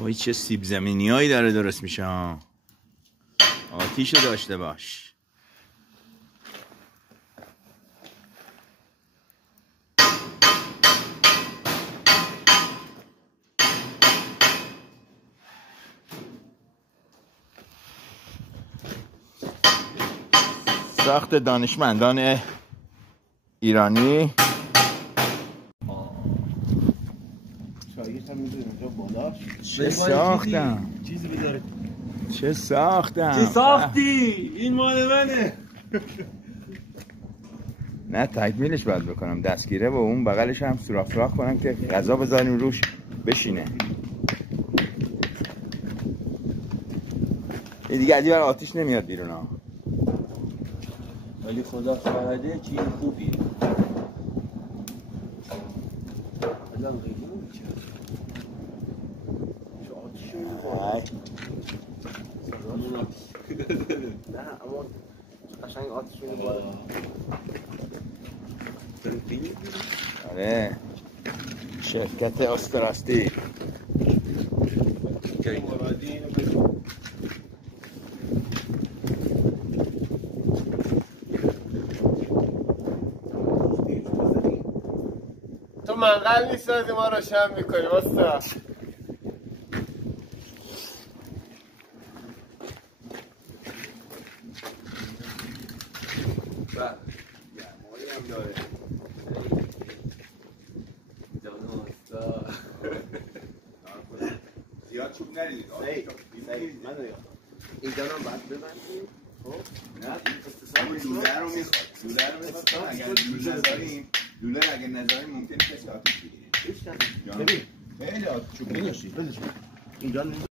وای چه سیب زمینی هایی داره درست میشه. آتیشو داشته باش. ساخت دانشمندان ایرانی. چه ساختم؟ چیزی بذاره. چه ساختم؟ چه ساختی؟ این مال منه. نه تکمیلش باید بکنم، دستگیره و اون بغلش هم سوراخ سوراخ کنم که غذا بذاریم روش بشینه. این دیگه عدی بر آتیش نمیاد بیرون ها. ولی خدا خواهده چیز خوبیه. الان قیمون می‌چرد. چه آتیشی می‌خوره. نه اما قشنگ آتیش می‌خوره. آره شرکت استراستی. تو منقل می‌سازی ما رو شم می‌کنی واسه. گرمایی هم داره. زیاد چوب نریدید. اینجا هم باید ببندیم. خب نه لوله رو میخواد. لوله رو میخواد. اگر لوله نذاریم لوله اگر نذاریم ممکنه کسی آتیش بگیره. ببین خیلی چوب می‌کشید. اینجا نمی‌ذاریم.